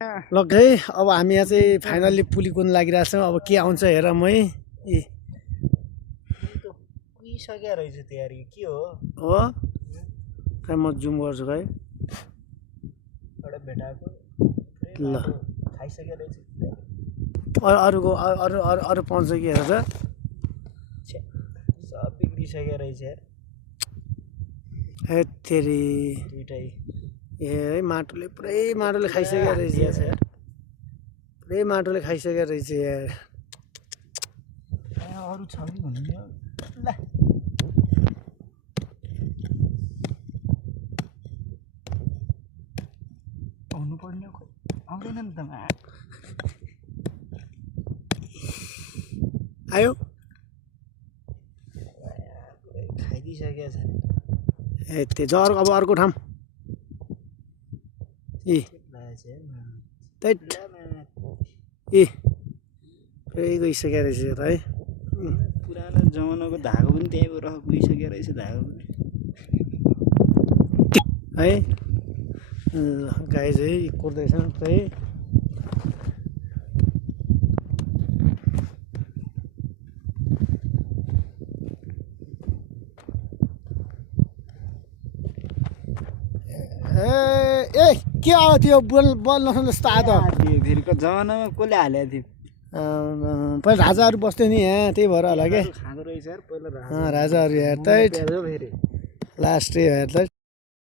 ल है अब हामी यहाँ चाहिँ फाइनल्ली पुली कुद्न लागिरहेछौँ। अब के आउँछ हेर म है पुगिसकेको रहेछ तयारी के हो खै म जुम गर्छु खै एउटा भेटाएको ल खाइसकेको रहेछ अरूको अरू अरू अरू पाउँछ कि हेर त सब बिग्रिसकेको रहेछ हे तेरी दुइटै ए माटोले खाइसकेको रहेछ यार पुरै माटोले खाइसकेको रहेछ यार अरू छ कि भन्नु ल आउनु पर्ने आउँदैन नि त आयो खाइदिइसकेको छ ए त्यो अब अर्को ठाउँ ए पुरै गइसकेको रहेछ त है पुरानो जमानाको धागो पनि त्यहीँबाट गइसकेको रहेछ धागो है गाई चाहिँ कुर्दैछ पुरै ए के आयो त्यो बल नसन जस्तो आयो त फेरिको जमानामा कसले हालेको थियो पहिला राजाहरू बस्थ्यो नि यहाँ त्यही भएर होला क्या खाँदो रहेछ यार पहिला राजाहरू हेर त लास्ट हेर त